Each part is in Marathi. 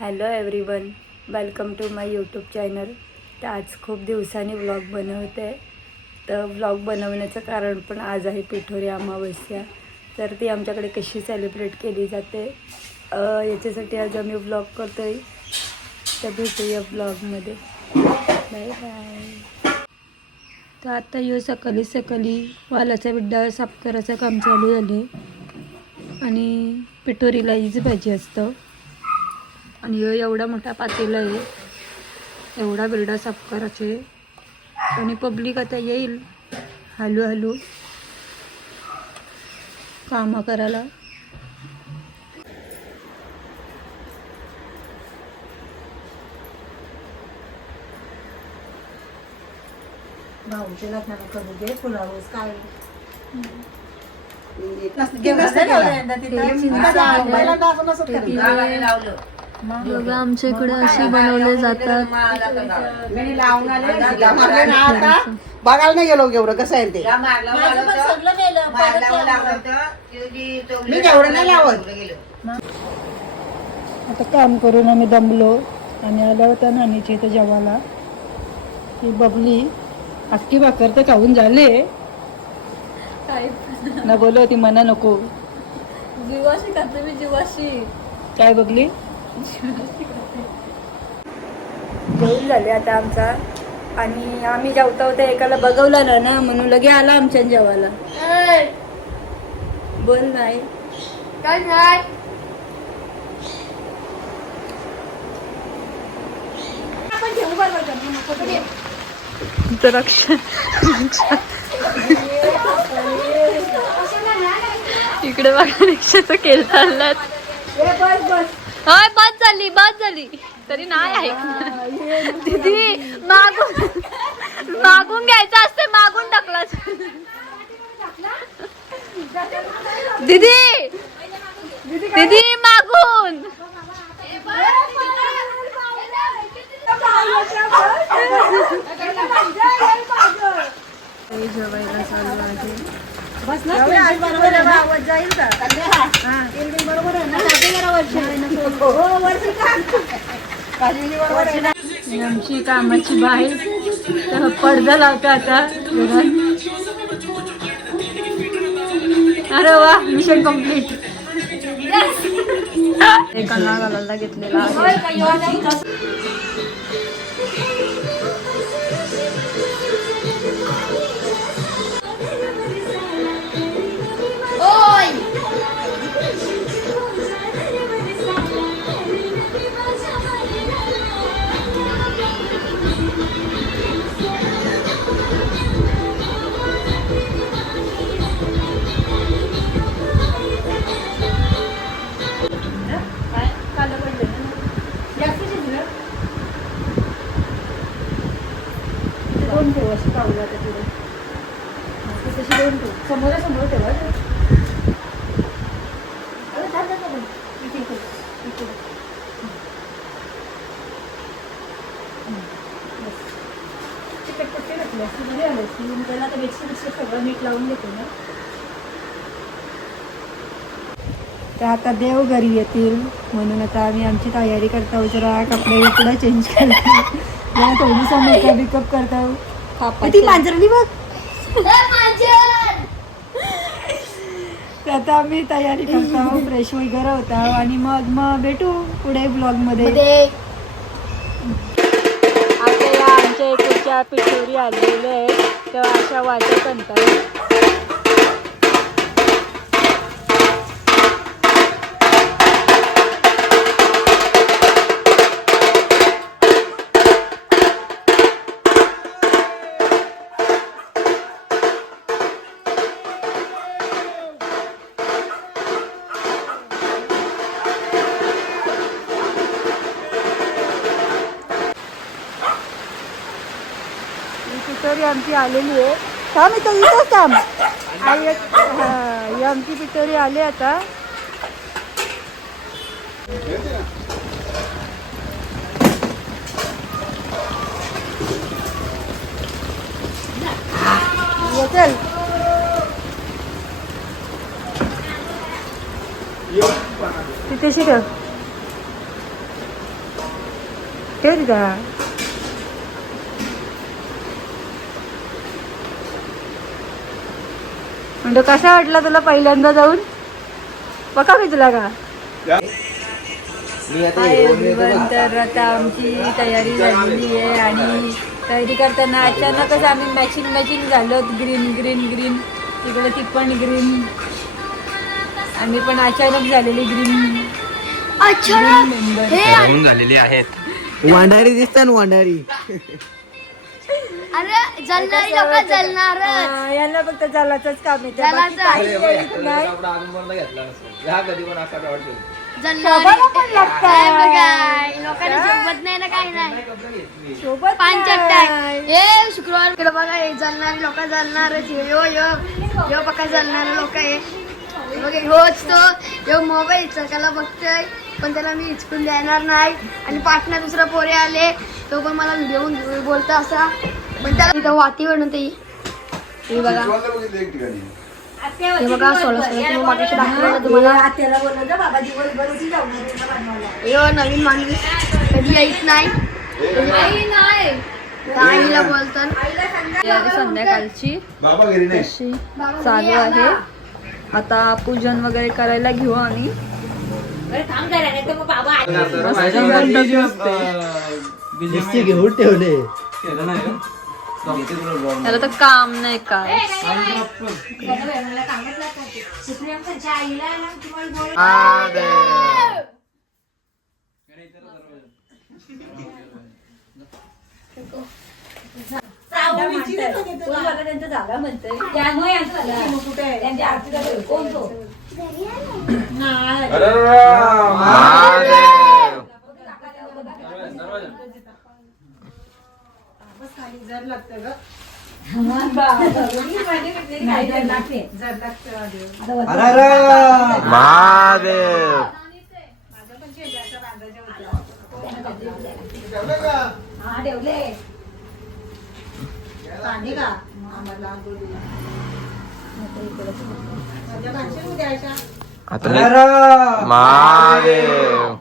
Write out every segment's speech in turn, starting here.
Hello everyone, welcome to my YouTube channel. तर आज खूप दिवसांनी व्लॉग बनवते. तर व्लॉग बनवण्याचं कारण पण आज आहे पिठोरी अमावस्या. तर ती आमच्याकडे कशी सेलिब्रेट केली जाते याच्यासाठी आज आम्ही व्लॉग करतो आहे. तर भेटूया व्लॉगमध्ये. Bye bye. तर आता सकाळी वालाचा बिड्डा साफ करायचं काम चालू झाले आणि पिठोरीला हीच भाजी असतं. आणि एवढा मोठा पातेला आहे, एवढा बिरडा साफ करायचे. आणि पब्लिक आता येईल हळूहळू कामं करायला. भाऊच्या लग्नाला करू दे फुलावस काय बघा आमच्या इकडे असे बनवले जातात. बघायला नाही गेलो एवढं कसं आहे ते. मी एवढं नाही लावत. आता काम करून आम्ही दमलो आणि आलो होता नानीची इथं जेवायला. ही बबली अख्खी भाकर तर खाऊन झाले ना. बोलो ती मना नको जीवाशी खाते मी, जीवाशी. काय बघली. जेवण झाले आता आमचा. आणि आम्ही जेवता होता एकाला बघवलं ना म्हणून लगे आला आमच्या जेवायला. बोल नाही काय काय इकडे बघा रिक्षाचं केल चाललात. बस झाली तरी नाही आहे. दीदी मागून घ्यायचं असते, मागून टाकला. दीदी दीदी मागून. जेवायला चालू आहे. आमची कामाची बाहेर पडदा लावतो आता. अरे वा, मिशन कम्प्लीट. एकाला घालायला घेतलेला आहे. दोन ठेव अशी पावलं आता पुढे. तशी दोन ठेव, समोर ठेवा. चिकटपट्टी घातली असती बरी आली असती. मी त्याला आता बेडशीट सगळं नीट लावून घेते ना. तर आता देव घरी येतील म्हणून आता आम्ही आमची तयारी करतो. जरा कपडे बिपडे चेंज करतो, जरा थोडीसा मेकअप करतो. ती मांजरली बघ. तर आता आम्ही तयारी करतो, फ्रेश वगैरे होता आणि मग भेटू पुढे ब्लॉग मध्ये. आता या आमच्या इकडच्या पिठोरी आलेल्या आहेत तेव्हा अशा वाटत आणतात. पिठोरी आमची आलेली आहे. थांब इथं इथंच थांब. ही आमची पिठोरी आली आता. चल तिथे शिक. ठेव का म्हणजे कसा वाटला तुला पहिल्यांदा जाऊन बघा मी तुला का हाय एव्हरीवन. तर आता आमची तयारी झालेली आहे आणि तयारी करताना अचानकच आम्ही मॅचिंग झालो. ग्रीन ग्रीन ग्रीन तिकडे ती पण ग्रीन आम्ही पण अचानक झालेली ग्रीन होऊन झालेली आहेत. वांडारी दिसतात वांडारी. अरे जलणारी लोक जलणार यांना फक्त जलाचंच काम येतं बाकी काही येत नाही. लोकांना सोबत नाही ना काही नाही सोबत पांचट हे शुक्रवार कडे बघा हे जलणारी लोक जलणारच यो यो यो बघा जलणारे लोक आहे बघा ह्योच तो ह्यो मोबाईल त्याला बघतोय पण त्याला मी हिचकून देणार नाही. आणि पाटणा दुसरा पोरे आले तो पण मला व्हिडिओ बोलतो असा पण त्याला इथं वाती बनवते. हे बघा हे बघा सोळा मागाशी दाखवलं तुम्हाला. यो नवीन माणूस कधी येत नाही आईला बोलतात. संध्याकाळची तशी चालू आहे. आता पूजन वगैरे करायला घेऊ आम्ही. घेऊन ठेवले. त्याला तर काम नाही काय. त्यांचं झाला म्हणतोय त्यामुळे त्यांची आरती कोण तो महादेव.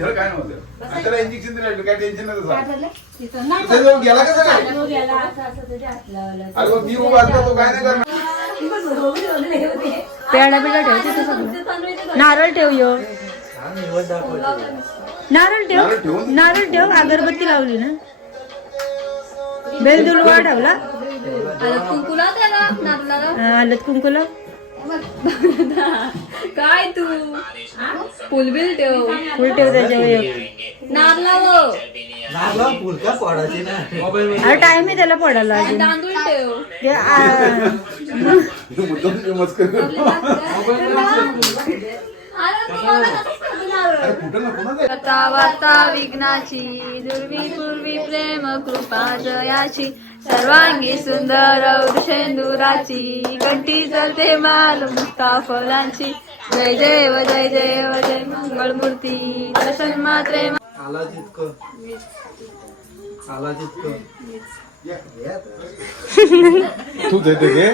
काय नव्हतं त्याला इंजेक्शन दिलं काय टेन्शन नव्हतं. गेला कसं काय अरे मी उभा असतो तो काय नाही करणार. पेढा बिडा ठेव तिथं सगळं. नारळ ठेव यो नारळ ठेव अगरबत्ती लावली ना बेल दुलवा ठेवला कुंकुला त्याला नारळाला हळद कुंकुला काय तू फुलबिल ठेव. फुल ठेव त्याच्यावर नारळावर अरे टाइम आहे त्याला पडायला अजून. तांदूळ ठेव. ते, कथा वार्ता विघ्नाची दुर्वी पूर्वी प्रेम कृपा जयाची सर्वांगी सुंदर वृषेंदुराची कंठी चलते माल मुक्ता फुलांची जय देव जय देव जय मंगळ मूर्ती दर्शन मात्रे तू देते घे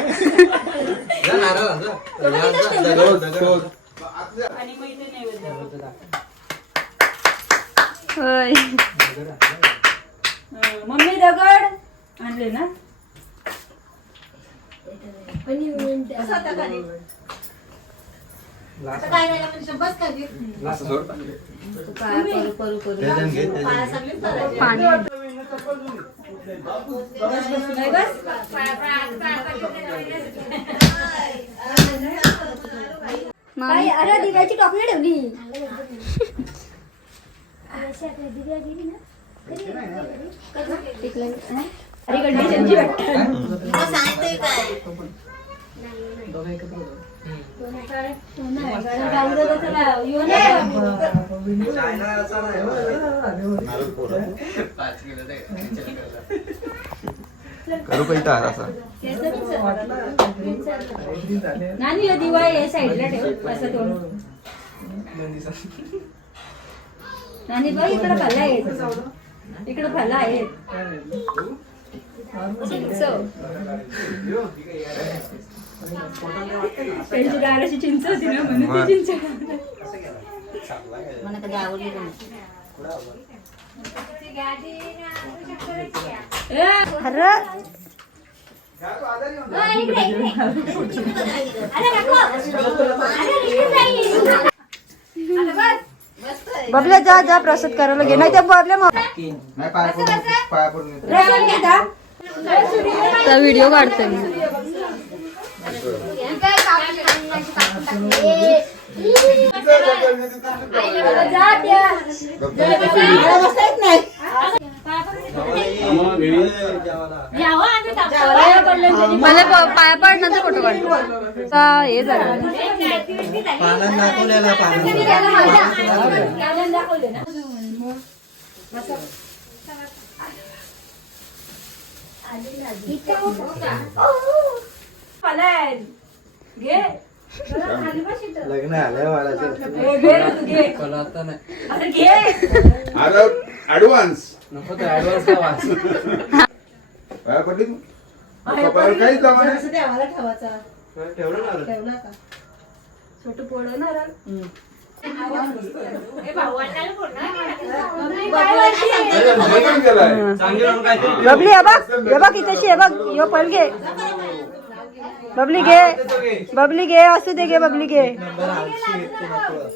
होय. मम्मी दगड आणले ना पाणी अरे दिव्याची टोपली ठेवली. अरे कंडिशनची करू पैसा असा नानी दिवाळी साईडला ठेव असं करून आणि बघ इकडे फला आहेत, इकडे फला आहेत. त्यांची डाळ अशी चिंच होती ना म्हणून ती चिंच. मला कधी आवडली पण बबल्या जा जा प्रसाद करायला घे, नाही त्या बबल्या नाही पाया पडून येतो. व्हिडिओ काढते मी. मला पाया पाडण्याचा फोटो काढतो. हे झालं लग्न आलं बाळाचं. अरे ऍडव्हान्स नको तर ऍडव्हान्स का वाच. पाया पडली तू? कपाळावर काहीच लावा नाही. देवाला ठेवायचा ठेवलं ना रे. ठेवला का छोटं पोळवणार. मटण केलाय. चांगली म्हणून काहीतरी बबली हे बघ, हे बघ इथेशी, हे बघ यो पळ घे. बबली घे, बबली घे, असू दे, घे बबली घे,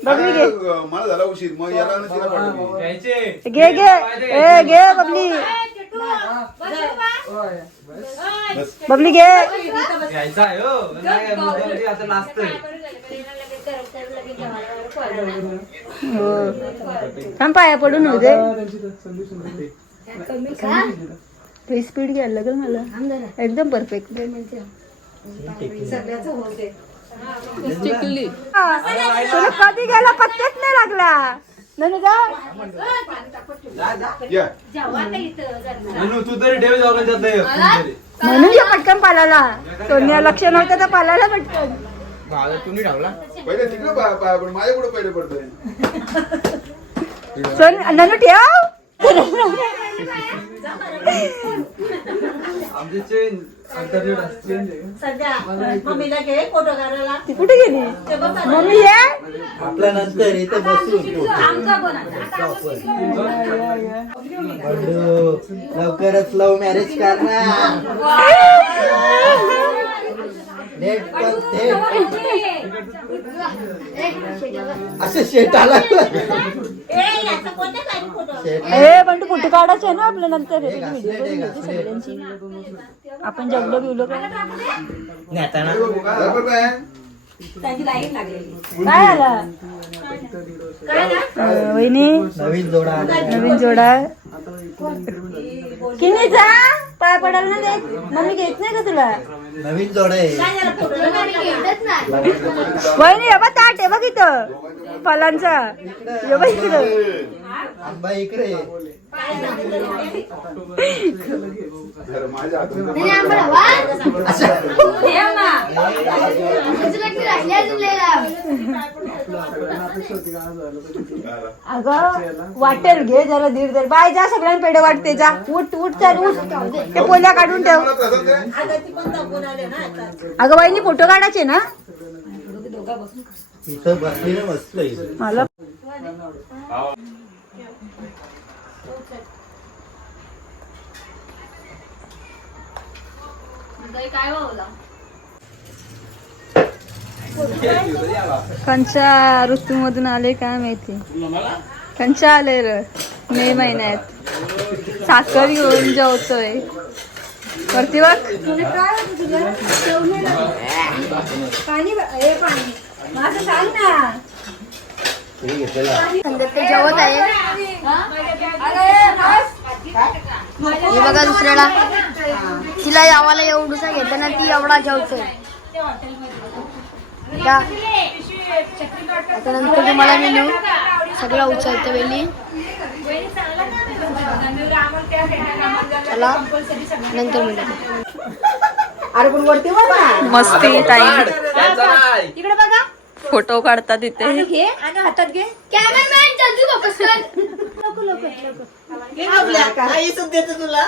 बबली घे, अरे, मला झाला उशीर मग याला आणि तिला पाठवली. घ्यायचे. घे घे, ए घे बबली, बबली घे. घ्यायचा आहे हो. नाही काय मुद्दाम असं लाजतंय. थांब पाया पडून होऊ दे. ते स्पीड घ्यायला लागेल मला एकदम परफेक्ट. चिकली तुला कधी गेला पत्त्याच नाही लागला. नाही जा या. म्हणून तू तरी ठेव जाऊन जात नाही कोणतरी. म्हणून ये पटकन पालाला. सोन्या लक्ष नव्हतं तर पालाला पटकन. भाला तुम्ही ठेवला. पहिले तिकडे पाया पड, माझ्या पुढे पहिले पडतोय. सोन ननू ठेव. आमचे चेंज अंतर्जोड असते. सध्या मम्मीला घे फोटो काढायला ती कुठे गेली मम्मी? ये आपल्या नंतर इथे बसून लवकरच लव्ह मॅरेज करणार. असं शेट आला. ए पण तू कुठे काढायचं आहे ना आपल्या नंतर. सगळ्यांची आपण जगलो बिवलो काय काय आला. वहिनी नवीन जोडा नवीन जोडा किनी जा पाय पडायला ना देत. मम्मी घेत नाही का तुला? नवीन जोडा आहे. वहिनी हे बघ ताट आहे बघ इथं फलांचा. हे बघ इकडं आंबा इकडे. माझ्या हातून अगं वाटेल घे जरा धीर धर. बाय जा सगळ्यांना पेढे वाटते. जा उठ उठ चल उठ. ते पोल्या काढून ठेव. अगं वहिनी फोटो काढायचे ना. इथं बसलेलं मस्त आहे. मला काय बोला कंच्या ऋतूमधून आले काय माहिती. कंच्या आले र मे महिन्यात. साखर घेऊन जेवतोय वरती बघ. पाणी माझं सांग ना. ते जेवत आहे. हे बघा दुसऱ्याला तिला यावाला एवढूसा घेताना ती एवढा जेवतोय. आता नंतर तुम्हाला मेनू सगळा उचलते वेळी. चला नंतर मिळते. अरे पण वरती बघ ना. मस्ती टाइम. इकडे बघा फोटो काढतात इथे. कॅमेरामॅन जल्दी फोकस कर. आई सुद्धा देते तुला.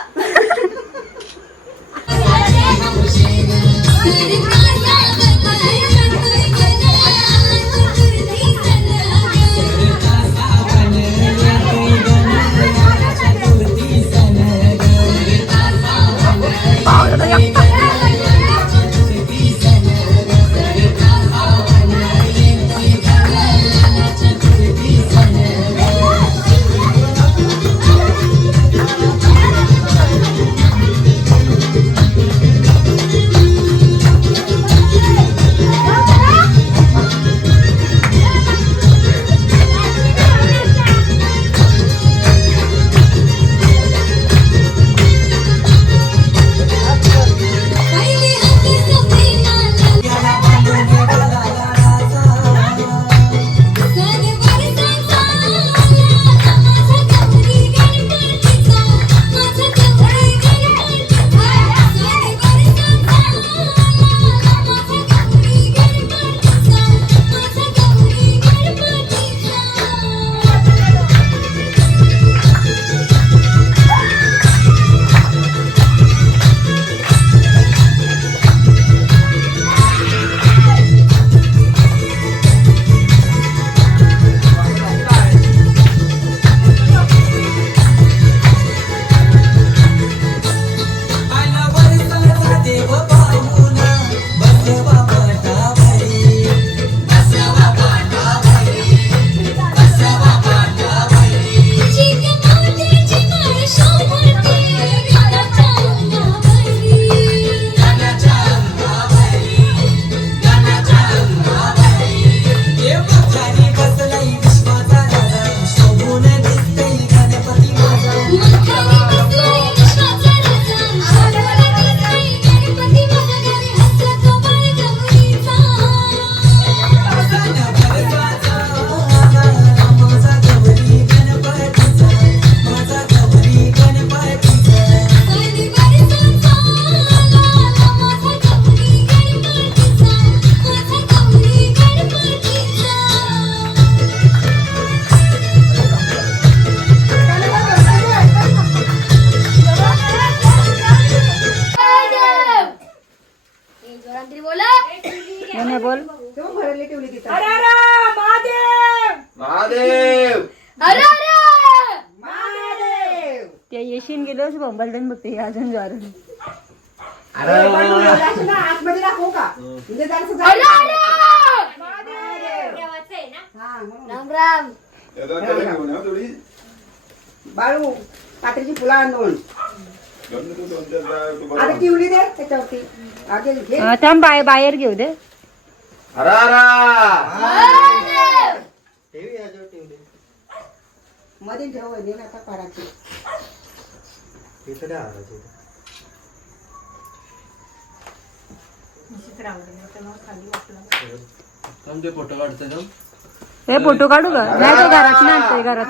बोल. महादेव. त्या येशीन गेलोच बंबलडन बघते अजून ज्वार. आतमध्ये दाखवू का? म्हणजे राम राम. बाळू कात्रीची फुलं आणून आता टिवली दे त्याच्यावरती. आगे घे. थांब बाहेर घेऊ दे. मध्ये ठेव आता पाराची. फोटो काढतो. हे फोटो काढू का? नाही तो घरात नाही आणतोय घरात.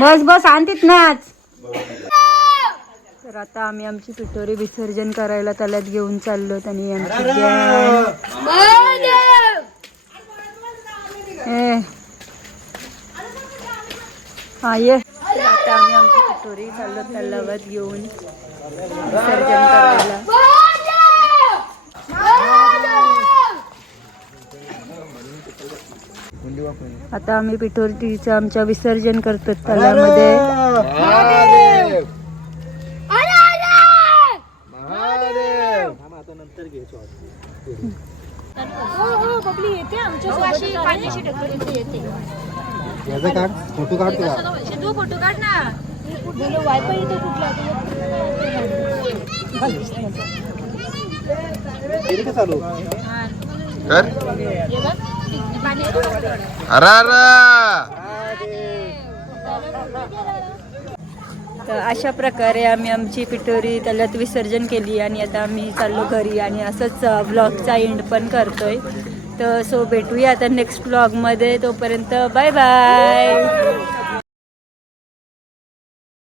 बस बस आणतीत नाच. तर आता आम्ही आमची पिठोरी विसर्जन करायला त्यालाच घेऊन चाललो. आणि आमची हा ये. आता आम्ही आमची पिठोरी चाललो तलावात घेऊन विसर्जन करायला. आता आम्ही पिठोरीचं आमच्या विसर्जन करतो तलावामध्ये. फोटो काढतो फोटो काढ ना. वायफाय इथे कुठला चालू तर अशा प्रकारे आम्ही आमची पिठोरी तलावात विसर्जन केली आणि आता आम्ही चाललो घरी. आणि असंच ब्लॉगचा एंड पण करतोय. तर सो भेटूया आता नेक्स्ट ब्लॉगमध्ये. तोपर्यंत बाय बाय.